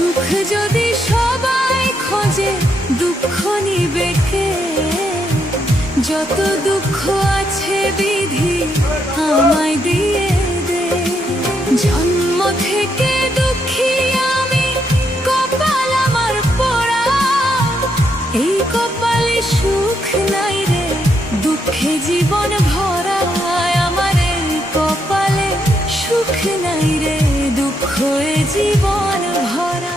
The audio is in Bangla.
সুখ যদি সবাই খোঁজে দুঃখ নিবে কে? যত দুঃখ আছে বিধি আমায় দিয়ে দে। জন্ম থেকে দুঃখী আমি, কপাল আমার পোড়া। এই কপালে সুখ নাই রে, দুঃখে জীবন ভরা। আমার এই কপালে সুখ নাই রে, দুঃখে জীবন ভরা।